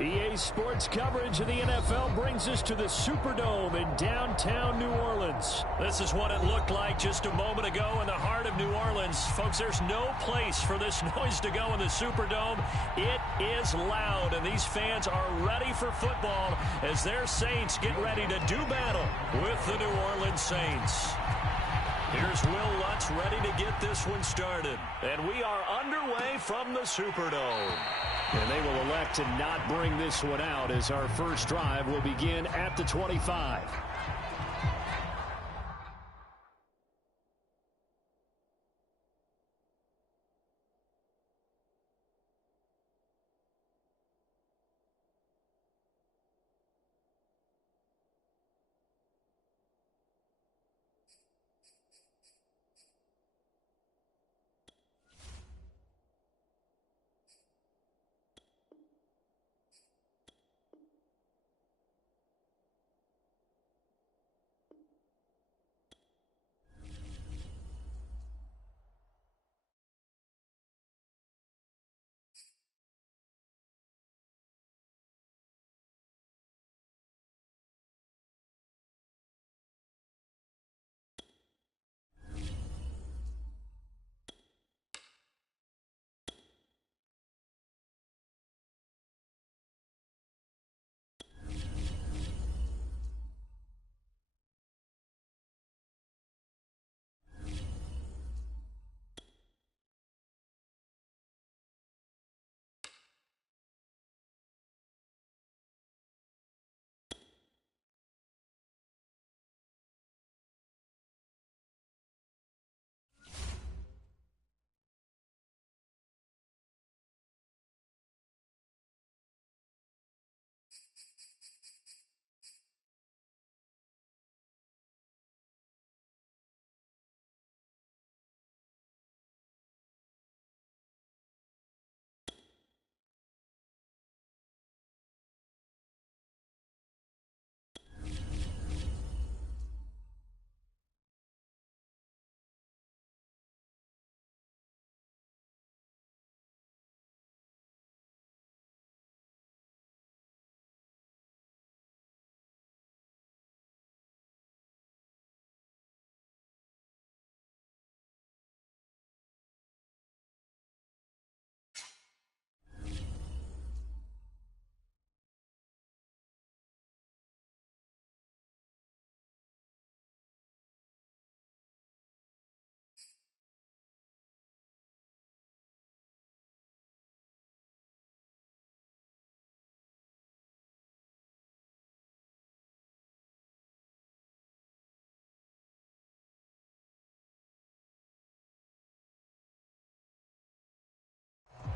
EA Sports coverage of the NFL brings us to the Superdome in downtown New Orleans. This is what it looked like just a moment ago in the heart of New Orleans. Folks, there's no place for this noise to go in the Superdome. It is loud, and these fans are ready for football as their Saints get ready to do battle with the New Orleans Saints. Here's Will Lutz ready to get this one started. And we are underway from the Superdome. And they will elect to not bring this one out as our first drive will begin at the 25.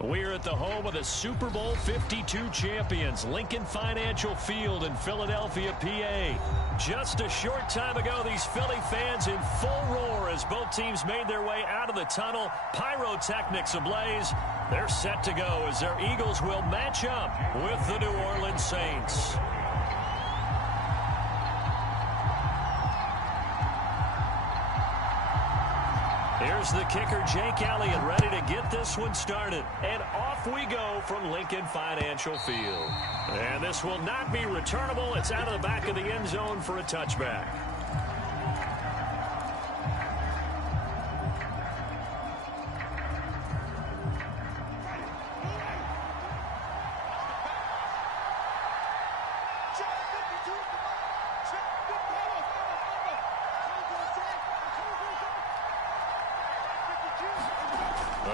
We're at the home of the Super Bowl 52 champions, Lincoln Financial Field in Philadelphia, PA. Just a short time ago, these Philly fans in full roar as both teams made their way out of the tunnel. Pyrotechnics ablaze. They're set to go as their Eagles will match up with the New Orleans Saints. Here's the kicker, Jake Elliott, ready to get this one started. And off we go from Lincoln Financial Field. And this will not be returnable. It's out of the back of the end zone for a touchback.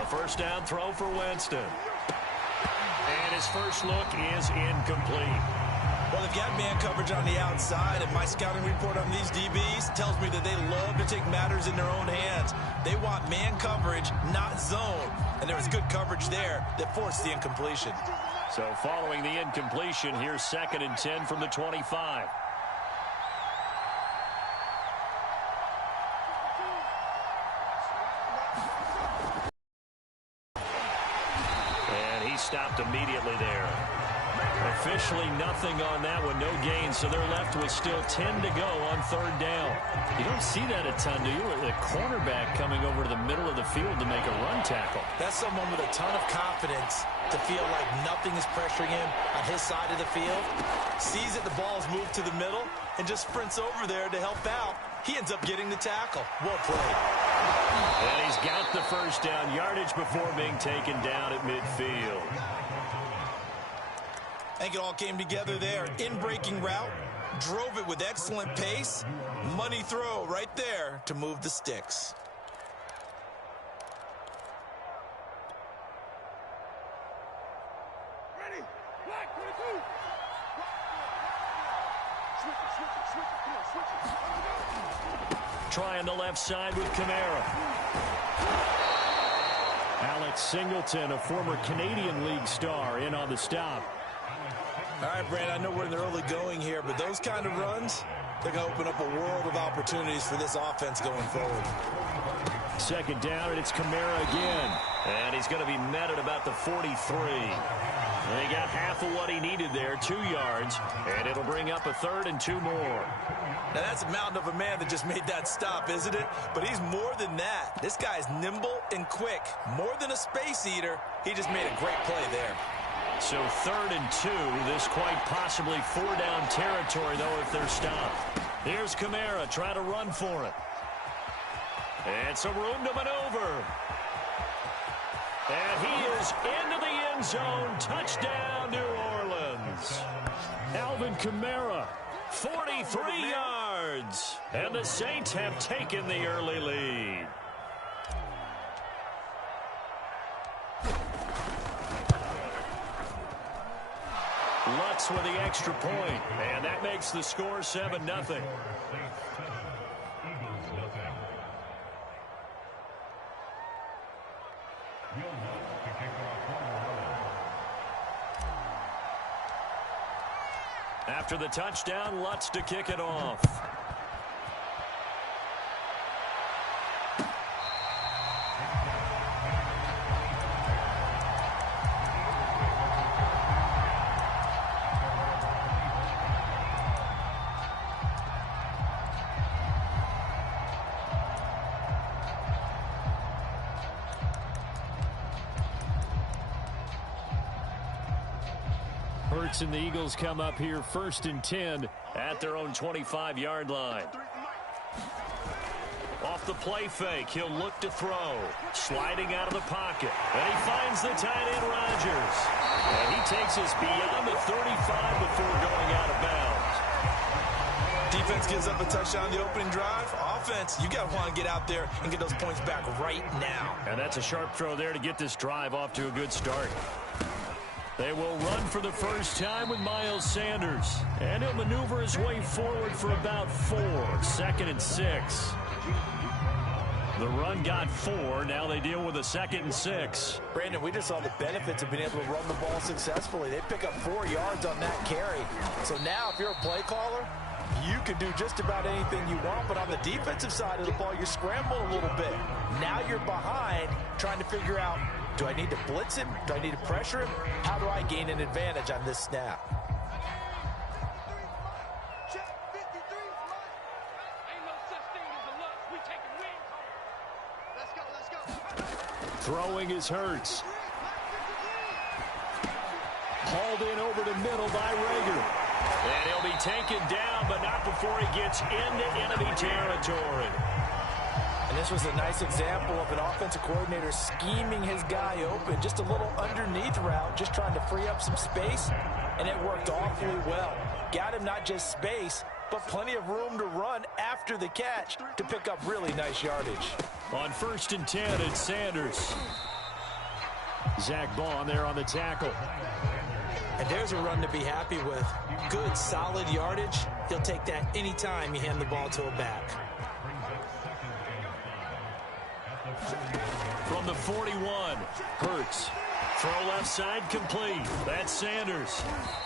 First down throw for Winston. And his first look is incomplete. Well, they've got man coverage on the outside, and my scouting report on these DBs tells me that they love to take matters in their own hands. They want man coverage, not zone. And there was good coverage there that forced the incompletion. So following the incompletion, here's 2nd and 10 from the 25. Stopped immediately there. Officially nothing on that one, no gain, so they're left with still 10 to go on third down. You don't see that a ton, do you? A cornerback coming over to the middle of the field to make a run tackle. That's someone with a ton of confidence to feel like nothing is pressuring him on his side of the field. Sees that the ball's moved to the middle and just sprints over there to help out. He ends up getting the tackle. Well played. And he's got the first down yardage before being taken down at midfield. I think it all came together there. In-breaking route, drove it with excellent pace. Money throw right there to move the sticks. Ready? Black 22. Trying the left side with Kamara. Alex Singleton, a former Canadian League star, in on the stop. All right, Brand, I know we're in the early going here, but those kind of runs, they're going to open up a world of opportunities for this offense going forward. Second down, and it's Kamara again. And he's going to be met at about the 43. And he got half of what he needed there, 2 yards, and it'll bring up a third and 2 more. Now, that's a mountain of a man that just made that stop, isn't it? But he's more than that. This guy's nimble and quick. More than a space eater, he just made a great play there. So third and 2, this quite possibly 4-down territory, though, if they're stopped. Here's Kamara, try to run for it. And some room to maneuver. And he is into the end zone. Touchdown, New Orleans. Alvin Kamara, 43 yards. And the Saints have taken the early lead. Lutz with the extra point, and that makes the score 7-0. After the touchdown, Lutz to kick it off. Hurts and the Eagles come up here 1st and 10 at their own 25-yard line. Off the play fake, he'll look to throw. Sliding out of the pocket. And he finds the tight end, Rodgers. And he takes us beyond the 35 before going out of bounds. Defense gives up a touchdown the opening drive. Offense, you got to want to get out there and get those points back right now. And that's a sharp throw there to get this drive off to a good start. They will run for the first time with Miles Sanders. And he'll maneuver his way forward for about 4. 2nd and 6. The run got 4. Now they deal with a 2nd and 6. Brandon, we just saw the benefits of being able to run the ball successfully. They pick up 4 yards on that carry. So now if you're a play caller, you can do just about anything you want. But on the defensive side of the ball, you scramble a little bit. Now you're behind trying to figure out, do I need to blitz him? Do I need to pressure him? How do I gain an advantage on this snap? Throwing is Hurts. Hauled in over the middle by Rager. And he'll be taken down, but not before he gets into enemy territory. And this was a nice example of an offensive coordinator scheming his guy open. Just a little underneath route, just trying to free up some space, and it worked awfully well. Got him not just space, but plenty of room to run after the catch to pick up really nice yardage. On 1st and 10, it's Sanders. Zach Bond there on the tackle. And there's a run to be happy with. Good, solid yardage. He'll take that anytime you hand the ball to a back. From the 41, Hurts. Throw left side complete. That's Sanders.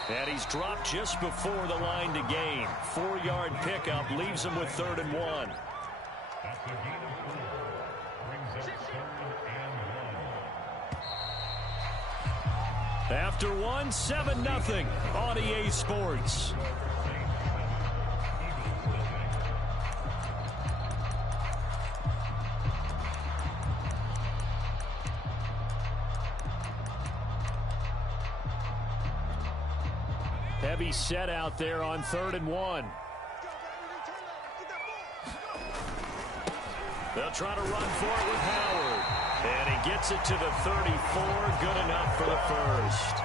And he's dropped just before the line to gain. 4-yard pickup leaves him with 3rd and 1. After one, 7-0 on EA Sports. Heavy set out there on 3rd and 1. They'll try to run for it with Howard. And he gets it to the 34. Good enough for the first.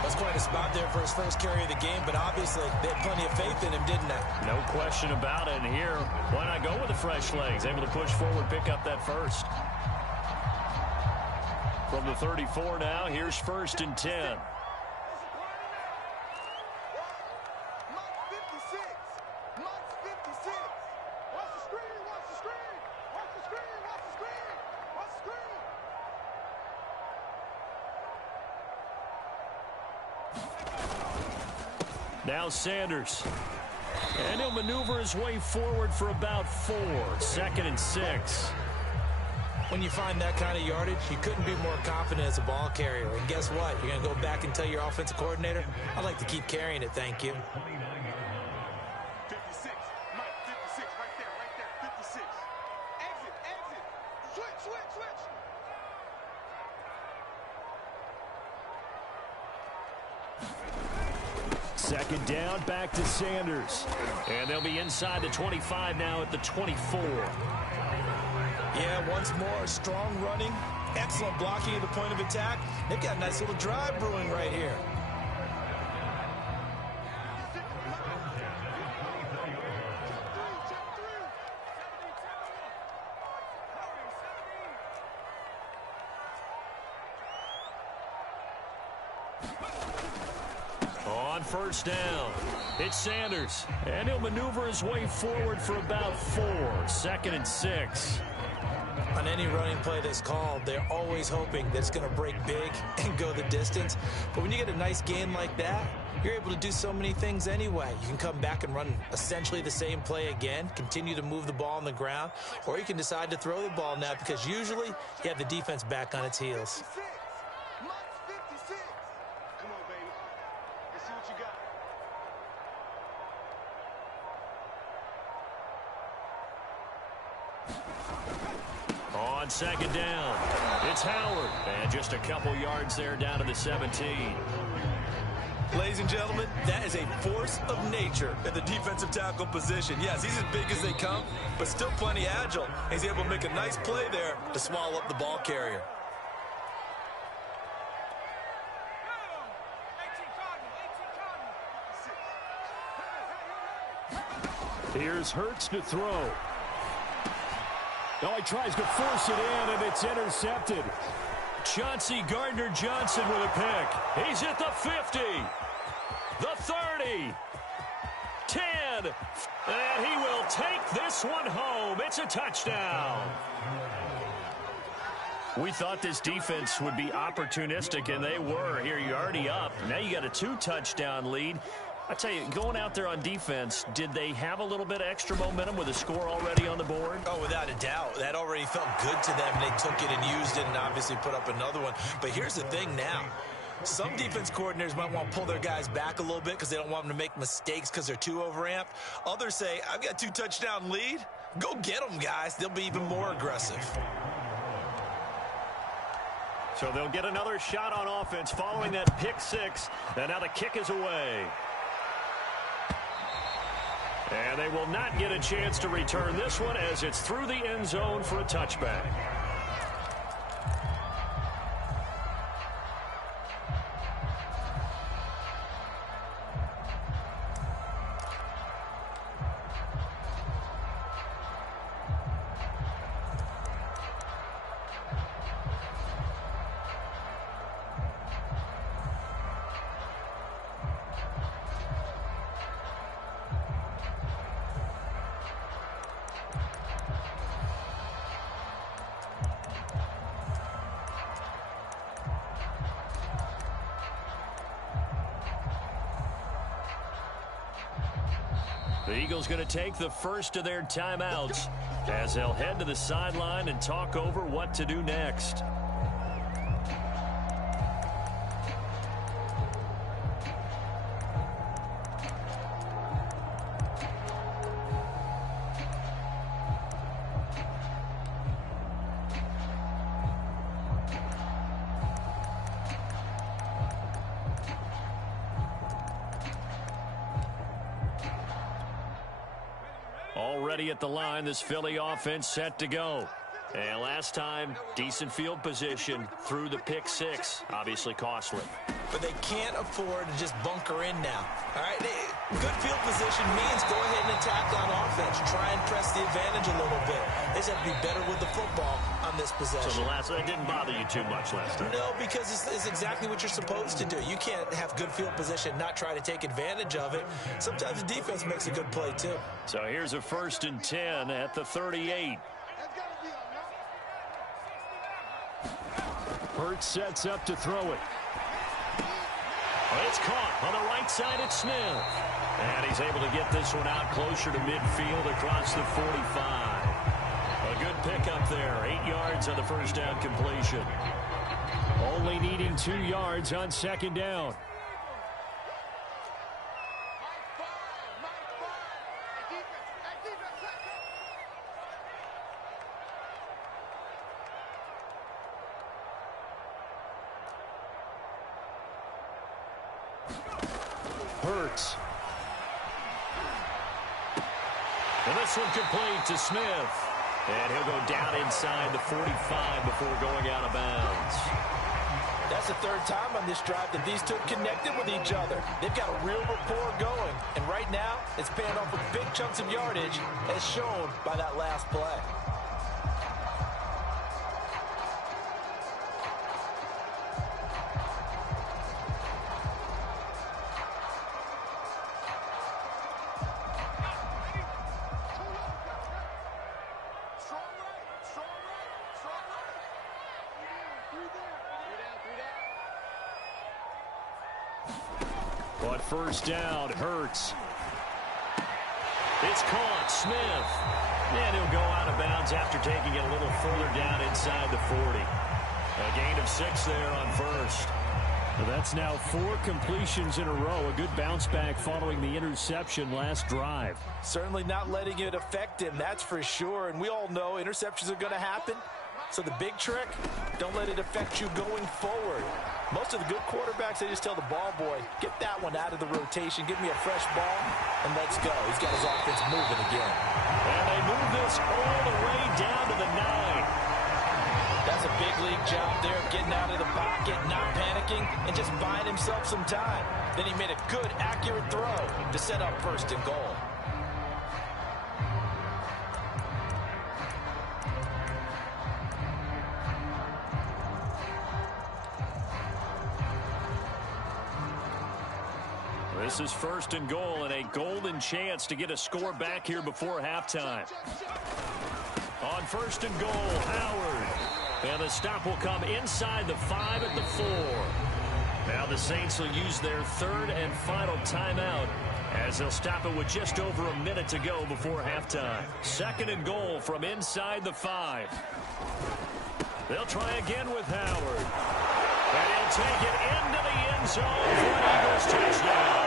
That's quite a spot there for his first carry of the game, but obviously they had plenty of faith in him, didn't they? No question about it. And here, why not go with the fresh legs? Able to push forward, pick up that first. From the 34 now, here's 1st and 10. Now Sanders. And he'll maneuver his way forward for about 4. 2nd and 6. When you find that kind of yardage, you couldn't be more confident as a ball carrier. And guess what? You're going to go back and tell your offensive coordinator, I'd like to keep carrying it, thank you. 56. Mike, 56. Right there. 56. Exit. Switch. 2nd down, back to Sanders. And they'll be inside the 25 now at the 24. Yeah, once more, strong running, excellent blocking at the point of attack. They've got a nice little drive brewing right here. On 1st down, it's Sanders. And he'll maneuver his way forward for about 4. 2nd and 6. On any running play that's called, they're always hoping that it's going to break big and go the distance. But when you get a nice gain like that, you're able to do so many things anyway. You can come back and run essentially the same play again, continue to move the ball on the ground, or you can decide to throw the ball now because usually you have the defense back on its heels. On 2nd down, it's Howard. And just a couple yards there down to the 17. Ladies and gentlemen, that is a force of nature at the defensive tackle position. Yes, he's as big as they come, but still plenty agile. He's able to make a nice play there to swallow up the ball carrier. Here's Hurts to throw. Oh, he tries to force it in, and it's intercepted. Chauncey Gardner-Johnson with a pick. He's at the 50, the 30, 10, and he will take this one home. It's a touchdown. We thought this defense would be opportunistic, and they were. Here, you're already up. Now you got a 2-touchdown lead. I tell you, going out there on defense, did they have a little bit of extra momentum with a score already on the board? Oh, without a doubt. That already felt good to them. They took it and used it and obviously put up another one. But here's the thing now. Some defense coordinators might want to pull their guys back a little bit because they don't want them to make mistakes because they're too overamped. Others say, I've got a 2-touchdown lead. Go get them, guys. They'll be even more aggressive. So they'll get another shot on offense following that pick 6. And now the kick is away. And they will not get a chance to return this one as it's through the end zone for a touchback. The Eagles going to take the first of their timeouts as they'll head to the sideline and talk over what to do next. Already at the line, this Philly offense set to go. And last time, decent field position through the pick six. Obviously costly. But they can't afford to just bunker in now. All right, good field position means go ahead and attack on offense. Try and press the advantage a little bit. They just have to be better with the football on this possession. So that didn't bother you too much last time? No, because it's exactly what you're supposed to do. You can't have good field position, not try to take advantage of it. Sometimes the defense makes a good play, too. So here's a 1st and 10 at the 38. Hurts sets up to throw it. It's caught on the right side at Smith. And he's able to get this one out closer to midfield across the 45. A good pickup there. 8 yards on the first down completion. Only needing 2 yards on 2nd down. Hurts. And this one complete to Smith. And he'll go down inside the 45 before going out of bounds. That's the 3rd time on this drive that these two connected with each other. They've got a real rapport going. And right now, it's paying off with big chunks of yardage, as shown by that last play. But first down, Hurts. It's caught, Smith. And he'll go out of bounds after taking it a little further down inside the 40. A gain of 6 there on first. Well, that's now 4 completions in a row. A good bounce back following the interception last drive. Certainly not letting it affect him, that's for sure. And we all know interceptions are going to happen. So the big trick, don't let it affect you going forward. Most of the good quarterbacks, they just tell the ball boy, get that one out of the rotation, give me a fresh ball, and let's go. He's got his offense moving again. And they move this all the way down to the 9. That's a big league job there, getting out of the pocket, not panicking, and just buying himself some time. Then he made a good, accurate throw to set up 1st and goal. This is 1st and goal and a golden chance to get a score back here before halftime. On 1st and goal, Howard. And the stop will come inside the 5 at the 4. Now the Saints will use their 3rd and final timeout as they'll stop it with just over a minute to go before halftime. 2nd and goal from inside the 5. They'll try again with Howard. And he'll take it into the end zone for an Eagles touchdown.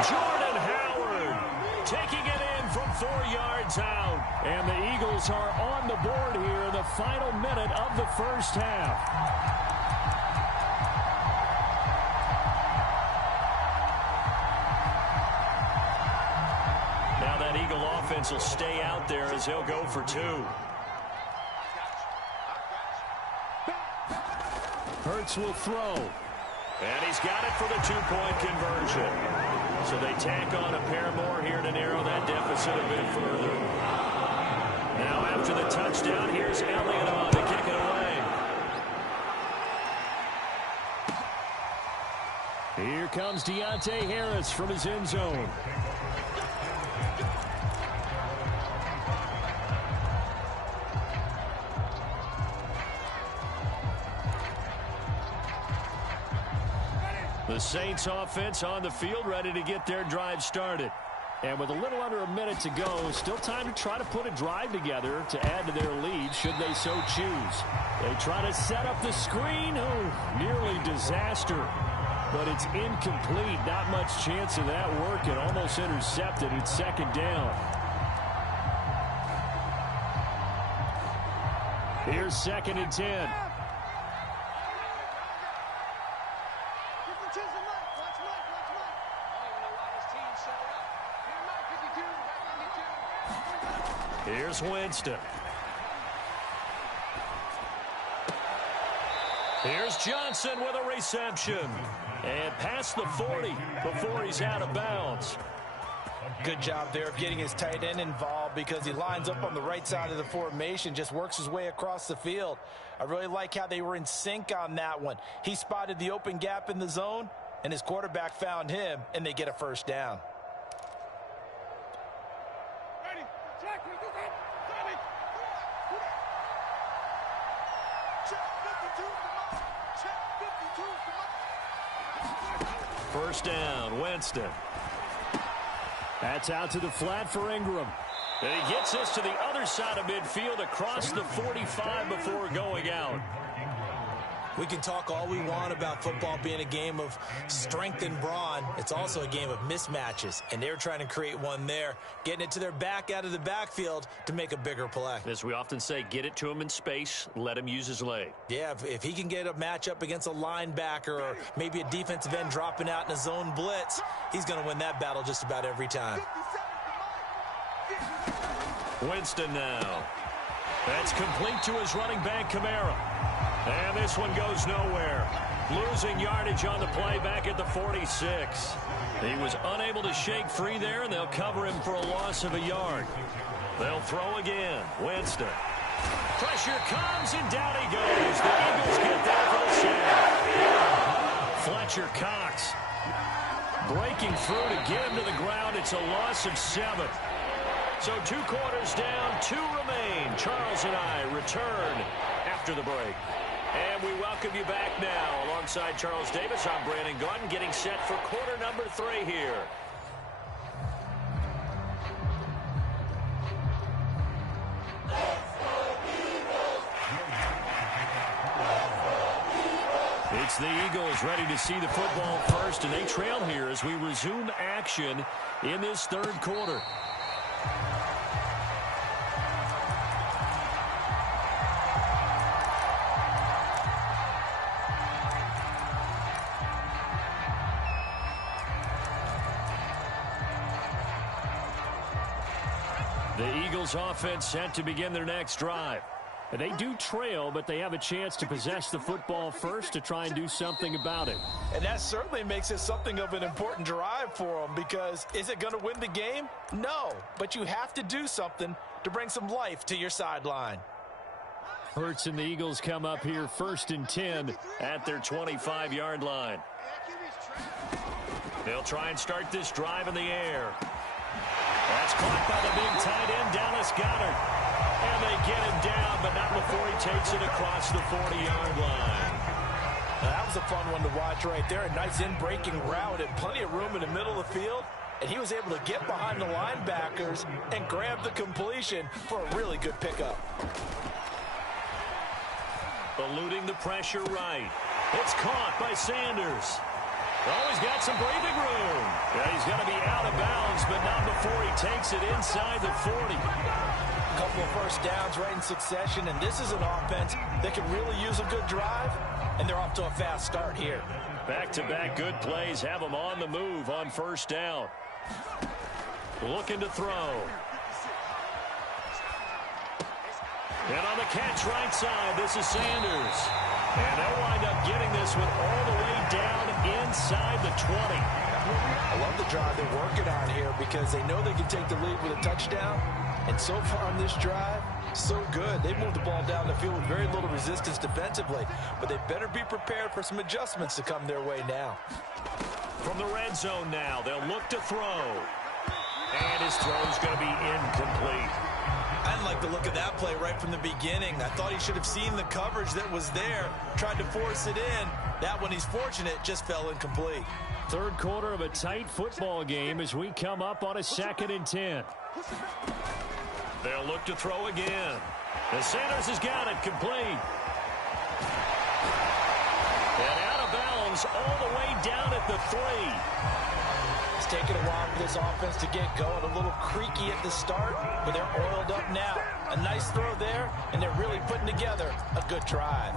Jordan Howard taking it in from 4 yards out. And the Eagles are on the board here in the final minute of the first half. Now that Eagle offense will stay out there as he'll go for 2. Hurts will throw. And he's got it for the 2-point conversion. So they tack on a pair more here to narrow that deficit a bit further. Now after the touchdown, here's Elliott on to kick it away. Here comes Deontay Harris from his end zone. The Saints offense on the field ready to get their drive started. And with a little under a minute to go, still time to try to put a drive together to add to their lead should they so choose. They try to set up the screen. Oh, nearly disaster. But it's incomplete. Not much chance of that working. Almost intercepted. It's 2nd down. Here's 2nd and 10. Here's Winston. Here's Johnson with a reception. And past the 40 before he's out of bounds. Good job there of getting his tight end involved because he lines up on the right side of the formation, just works his way across the field. I really like how they were in sync on that one. He spotted the open gap in the zone, and his quarterback found him, and they get a first down. Ready? Check. We do that. Ready? Check 52. Check 52. First down, Winston. That's out to the flat for Ingram. And he gets this to the other side of midfield across the 45 before going out. We can talk all we want about football being a game of strength and brawn. It's also a game of mismatches, and they're trying to create one there, getting it to their back out of the backfield to make a bigger play. As we often say, get it to him in space, let him use his leg. Yeah, if he can get a matchup against a linebacker or maybe a defensive end dropping out in a zone blitz, he's going to win that battle just about every time. Winston now. That's complete to his running back, Kamara. And this one goes nowhere. Losing yardage on the play back at the 46. He was unable to shake free there, and they'll cover him for a loss of a yard. They'll throw again. Winston. Pressure comes, and down he goes. The Eagles get there for the sack. Fletcher Cox breaking through to get him to the ground. It's a loss of 7. So 2 quarters down, 2 remain. Charles and I return after the break. And we welcome you back now. Alongside Charles Davis, I'm Brandon Gaudin, getting set for quarter number 3 here. It's the Eagles ready to see the football first, and they trail here as we resume action in this 3rd quarter. The Eagles offense set to begin their next drive. They do trail, but they have a chance to possess the football first to try and do something about it. And that certainly makes it something of an important drive for them, because is it going to win the game? No, but you have to do something to bring some life to your sideline. Hurts and the Eagles come up here 1st and 10 at their 25-yard line. They'll try and start this drive in the air. That's caught by the big tight end, Dallas Goedert. And they get him down, but not before he takes it across the 40-yard line. Now, that was a fun one to watch right there. A nice in-breaking route and plenty of room in the middle of the field. And he was able to get behind the linebackers and grab the completion for a really good pickup. Eluding the pressure right. It's caught by Sanders. Oh, he's got some breathing room. Yeah, he's going to be out of bounds, but not before he takes it inside the 40. A couple of first downs right in succession, and this is an offense that can really use a good drive, and they're off to a fast start here. Back-to-back good plays have them on the move on 1st down. Looking to throw. And on the catch right side, this is Sanders. And they'll wind up getting this one all the way down inside the 20. I love the drive they're working on here because they know they can take the lead with a touchdown. And so far on this drive, so good. They moved the ball down the field with very little resistance defensively. But they better be prepared for some adjustments to come their way now. From the red zone now, they'll look to throw. And his throw's going to be incomplete. I didn't like the look of that play right from the beginning. I thought he should have seen the coverage that was there, tried to force it in. That one, he's fortunate, just fell incomplete. 3rd quarter of a tight football game as we come up on a 2nd and 10. They'll look to throw again. And Sanders has got it complete. And out of bounds all the way down at the 3. It's taken a while for this offense to get going. A little creaky at the start, but they're oiled up now. A nice throw there, and they're really putting together a good drive.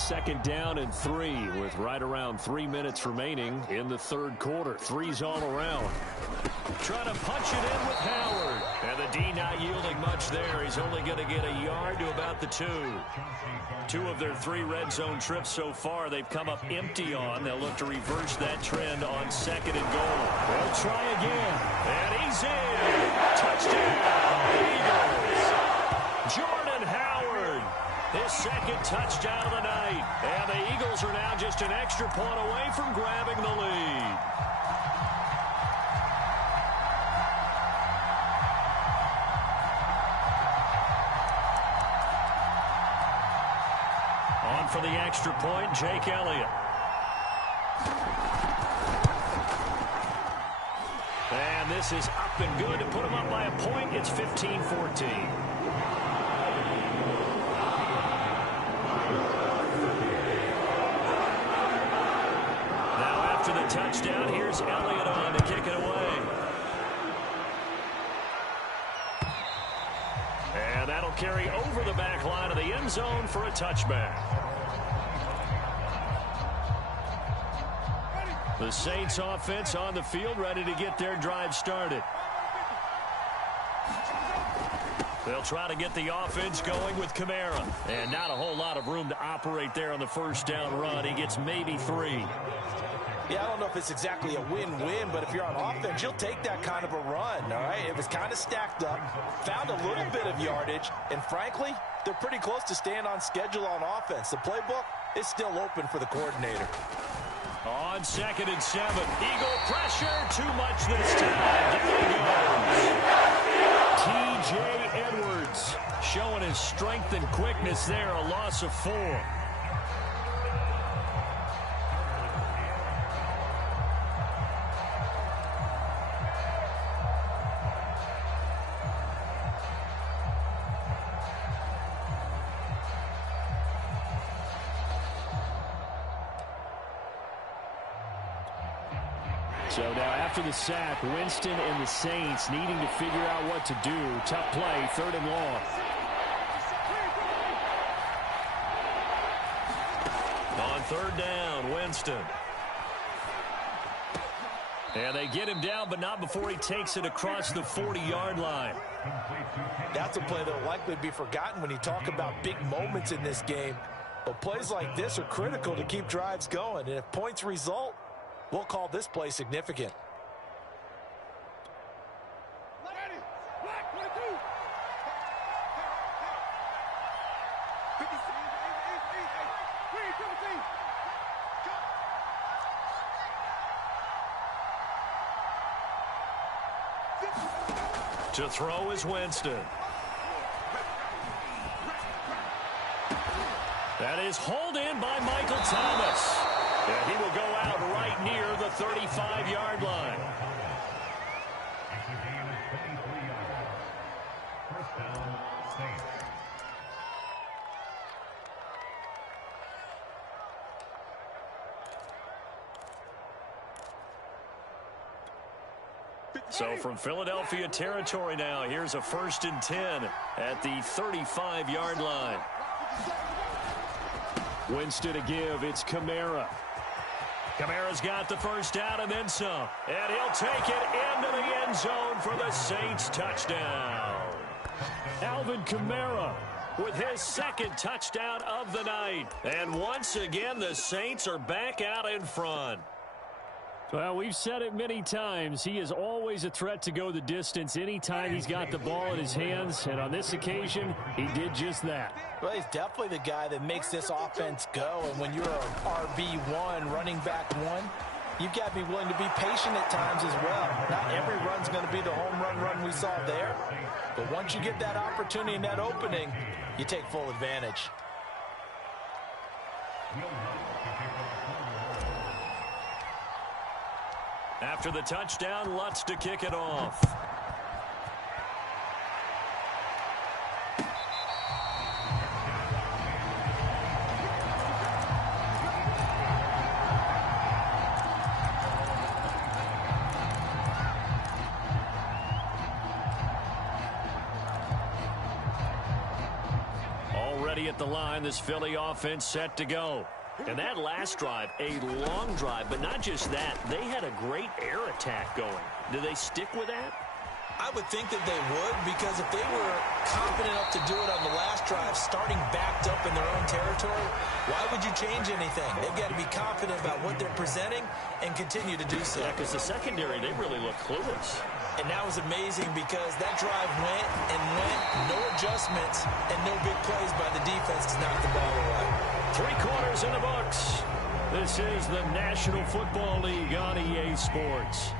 2nd down and 3 with right around 3 minutes remaining in the 3rd quarter. 3's all around. Trying to punch it in with Howard. And the D not yielding much there. He's only going to get a yard to about the 2. 2 of their 3 red zone trips so far they've come up empty on. They'll look to reverse that trend on 2nd and goal. They'll try again. And he's in. Touchdown, Eagles. Jordan Howard, his 2nd touchdown of the night. And the Eagles are now just an extra point away from grabbing the lead. On for the extra point, Jake Elliott. And this is up and good to put him up by a point. It's 15-14. Now after the touchdown, here's Elliott on to kick it away. And that'll carry over the back line of the end zone for a touchback. The Saints offense on the field, ready to get their drive started. They'll try to get the offense going with Kamara. And not a whole lot of room to operate there on the 1st down run. He gets maybe 3. Yeah, I don't know if it's exactly a win-win, but if you're on offense, you'll take that kind of a run, all right? It was kind of stacked up, found a little bit of yardage, and frankly, they're pretty close to staying on schedule on offense. The playbook is still open for the coordinator. On 2nd and 7, Eagle pressure, too much this time. Down he goes. T.J. Edwards showing his strength and quickness there, a loss of 4. So now after the sack, Winston and the Saints needing to figure out what to do. Tough play, 3rd and long. On 3rd down, Winston. And they get him down, but not before he takes it across the 40-yard line. That's a play that will likely be forgotten when you talk about big moments in this game. But plays like this are critical to keep drives going. And if points result, we'll call this play significant. To throw is Winston. That is hauled in by Michael Thomas. And he will go out right near the 35-yard line. So from Philadelphia territory now, here's a 1st and 10 at the 35-yard line. Winston to give, it's Kamara. Kamara's got the 1st down and then some. And he'll take it into the end zone for the Saints touchdown. Alvin Kamara with his 2nd touchdown of the night. And once again, the Saints are back out in front. Well, we've said it many times. He is always a threat to go the distance anytime he's got the ball in his hands. And on this occasion, he did just that. Well, he's definitely the guy that makes this offense go. And when you're an RB1, running back 1, you've got to be willing to be patient at times as well. Not every run's going to be the home run we saw there. But once you get that opportunity and that opening, you take full advantage. After the touchdown, Lutz to kick it off. ready at the line. This Philly offense set to go. And that last drive, a long drive, but not just that. They had a great air attack going. Do they stick with that? I would think that they would, because if they were confident enough to do it on the last drive, starting backed up in their own territory, why would you change anything? They've got to be confident about what they're presenting and continue to do so. Yeah, because the secondary, they really look clueless. And that was amazing because that drive went and went, no adjustments, and no big plays by the defense to knock the ball away. 3 quarters in the books. This is the National Football League on EA Sports.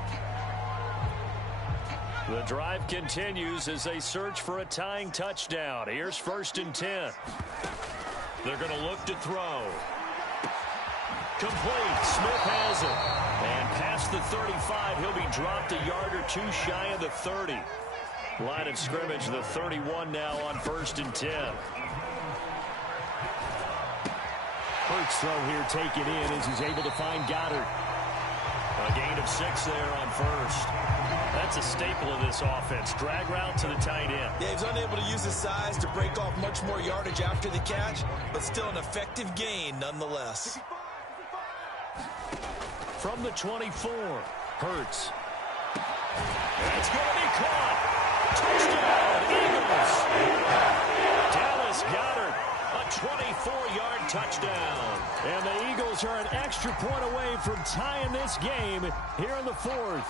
The drive continues as they search for a tying touchdown. Here's 1st and 10. They're going to look to throw. Complete. Smith has it. And past the 35, he'll be dropped a yard or 2 shy of the 30. Line of scrimmage, the 31 now on 1st and 10. Hurts throw here taken in as he's able to find Goddard. A gain of 6 there on 1st. That's a staple of this offense. Drag route to the tight end. Yeah, he's unable to use his size to break off much more yardage after the catch, but still an effective gain nonetheless. From the 24, Hurts. It's going to be caught. Touchdown, Eagles. Dallas Goedert, a 24-yard touchdown. And the Eagles are an extra point away from tying this game here in the 4th.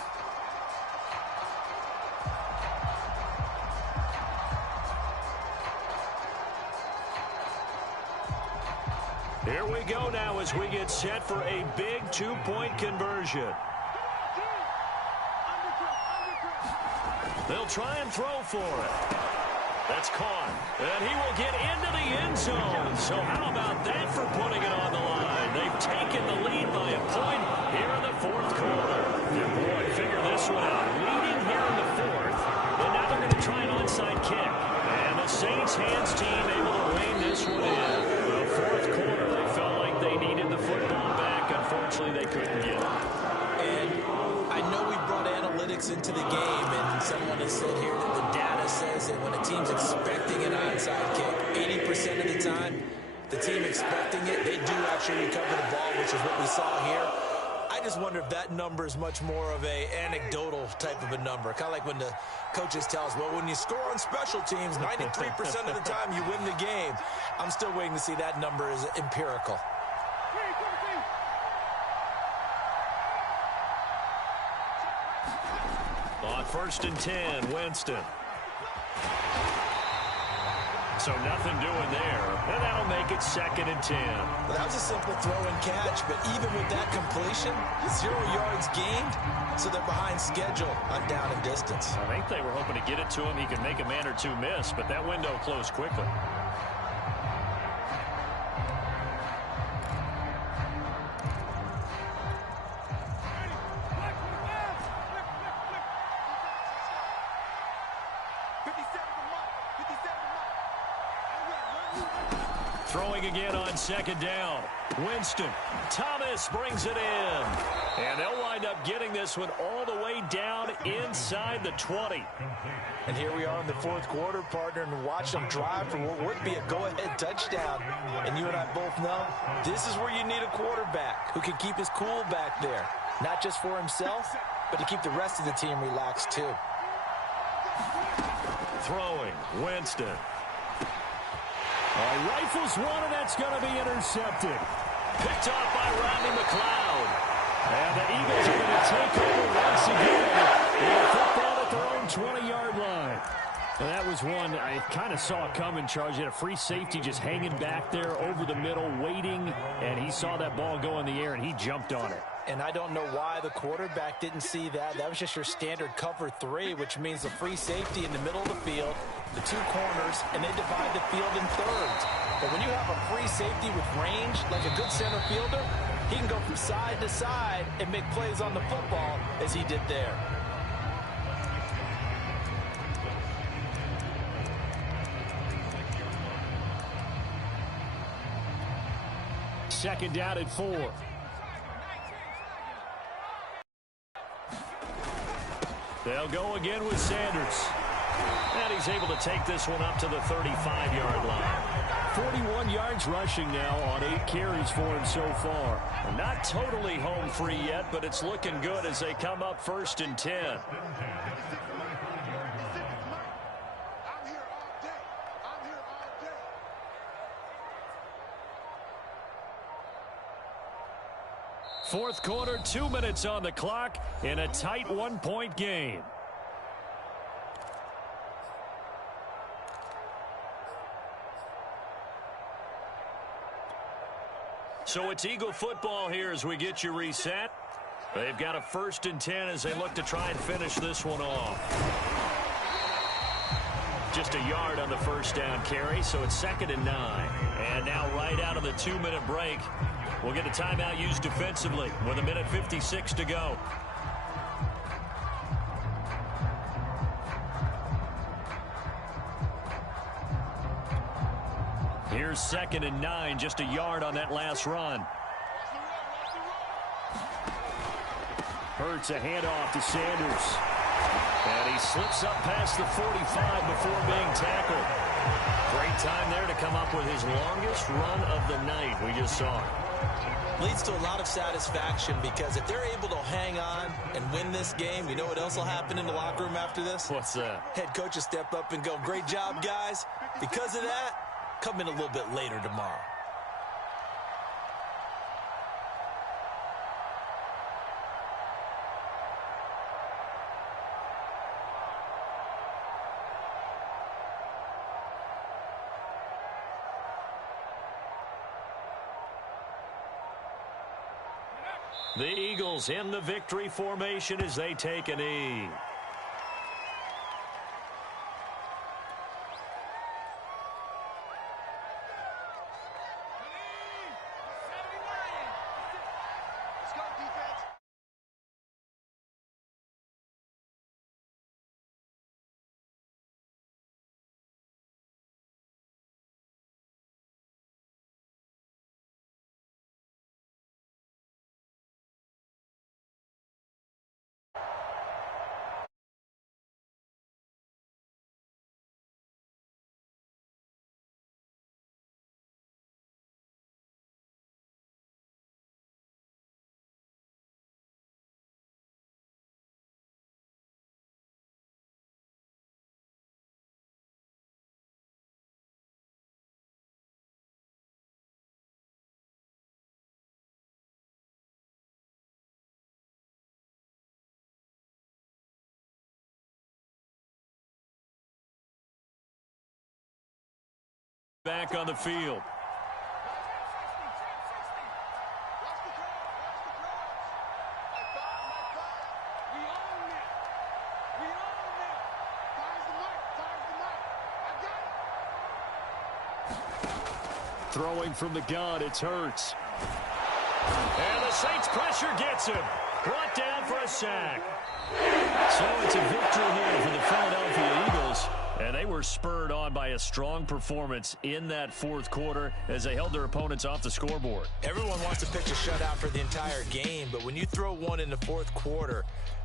Here we go now as we get set for a big 2-point conversion. They'll try and throw for it. That's caught. And he will get into the end zone. So how about that for putting it on the line? They've taken the lead by a point here in the 4th quarter. And boy, figure this one out. Leading here in the 4th. But now they're going to try an onside kick. And the Saints hands team able to rein this one in. The 4th quarter, they felt like they needed the football back. Unfortunately, they couldn't get it. And I know we brought analytics into the game, and someone has said here that the data says that when a team's expecting an onside kick, 80% of the time, the team expecting it, they do actually recover the ball, which is what we saw here. I just wonder if that number is much more of a anecdotal type of a number. Kind of like when the coaches tell us, well, when you score on special teams, 93% of the time you win the game. I'm still waiting to see that number is empirical. On 1st and 10, Winston. So nothing doing there. And that'll make it 2nd and 10. Well, that was a simple throw and catch, but even with that completion, 0 yards gained, so they're behind schedule on down and distance. I think they were hoping to get it to him. He could make a man or 2 miss, but that window closed quickly. Throwing again on 2nd down. Winston. Thomas brings it in. And they'll wind up getting this one all the way down inside the 20. And here we are in the 4th quarter, partner, and watch them drive for what would be a go-ahead touchdown. And you and I both know this is where you need a quarterback who can keep his cool back there. Not just for himself, but to keep the rest of the team relaxed too. Throwing. Winston. Rifles one, and that's going to be intercepted. Picked off by Rodney McLeod. And the Eagles are going to take over once again. And football at their own 20-yard line. And that was one I kind of saw coming, Charles. You had a free safety just hanging back there over the middle, waiting. And he saw that ball go in the air, and he jumped on it. And I don't know why the quarterback didn't see that. That was just your standard cover 3, which means the free safety in the middle of the field, the 2 corners, and they divide the field in thirds. But when you have a free safety with range, like a good center fielder, he can go from side to side and make plays on the football as he did there. Second down at 4. They'll go again with Sanders. And he's able to take this one up to the 35-yard line. 41 yards rushing now on 8 carries for him so far. Not totally home free yet, but it's looking good as they come up 1st and 10. I'm here all day. I'm here all day. Fourth quarter, 2 minutes on the clock in a tight 1-point game. So it's Eagle football here as we get you reset. They've got a 1st and 10 as they look to try and finish this one off. Just a yard on the first down carry, so it's 2nd and 9. And now right out of the 2-minute break, we'll get a timeout used defensively with 1:56 to go. Here's 2nd and 9, just a yard on that last run. Hurts a handoff to Sanders. And he slips up past the 45 before being tackled. Great time there to come up with his longest run of the night we just saw. Leads to a lot of satisfaction because if they're able to hang on and win this game, you know what else will happen in the locker room after this? What's that? Head coach will step up and go, great job, guys. Because of that, come in a little bit later tomorrow. The Eagles in the victory formation as they take a knee. Let's go, defense. Back on the field. Watch the crowd. Watch the crowd. My God. We own it. We own it. Fires the mic. Fires the mic. I got it. Throwing from the gun, it's Hurts. And the Saints pressure gets him. Brought down for a sack. So it's a victory here for the Philadelphia Eagles. And they were spurred on by a strong performance in that fourth quarter as they held their opponents off the scoreboard. Everyone wants to pitch a shutout for the entire game, but when you throw one in the fourth quarter,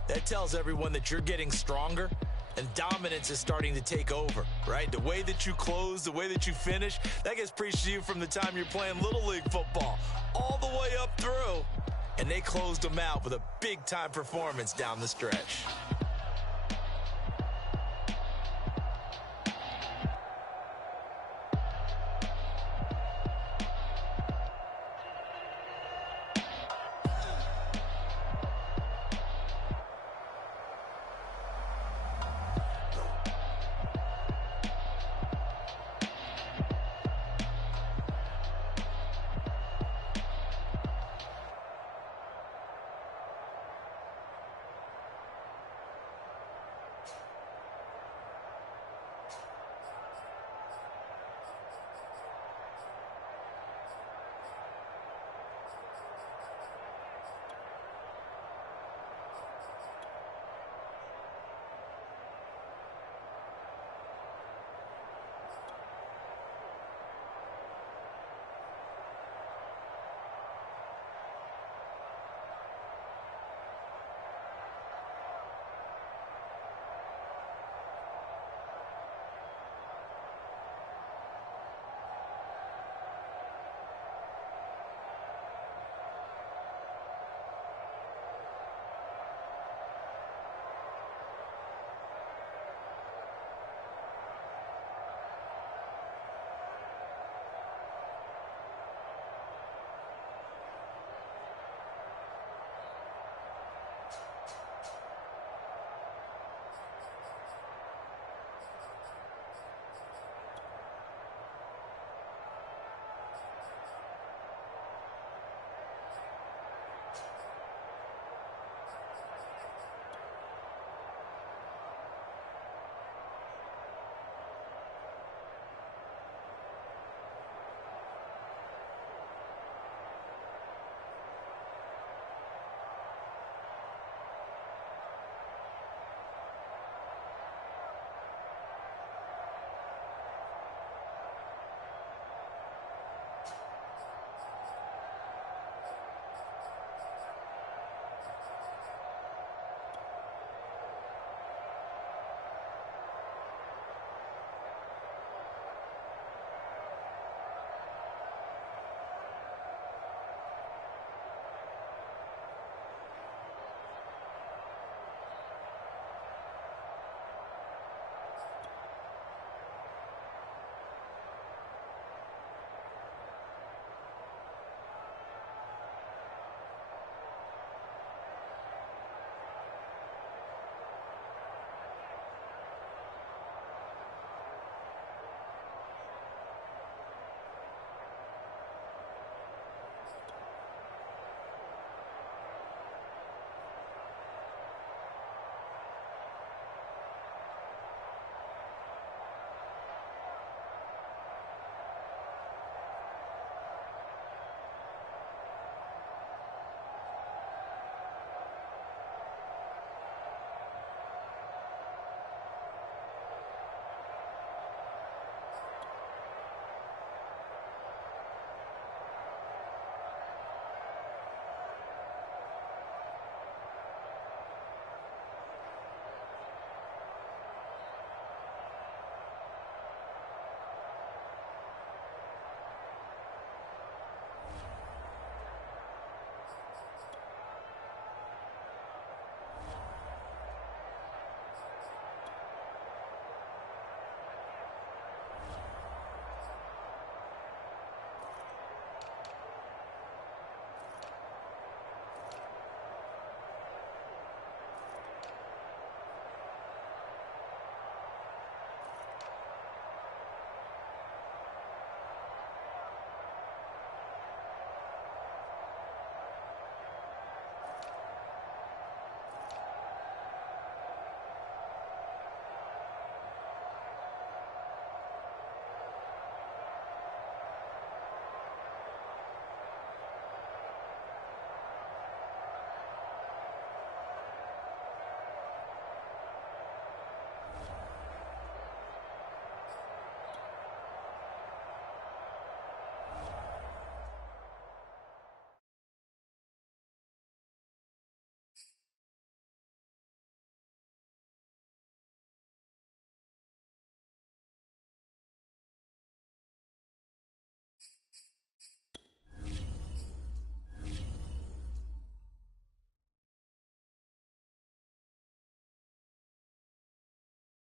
that tells everyone that you're getting stronger and dominance is starting to take over, right? The way that you close, the way that you finish, that gets preached to you from the time you're playing Little League football all the way up through. And they closed them out with a big-time performance down the stretch.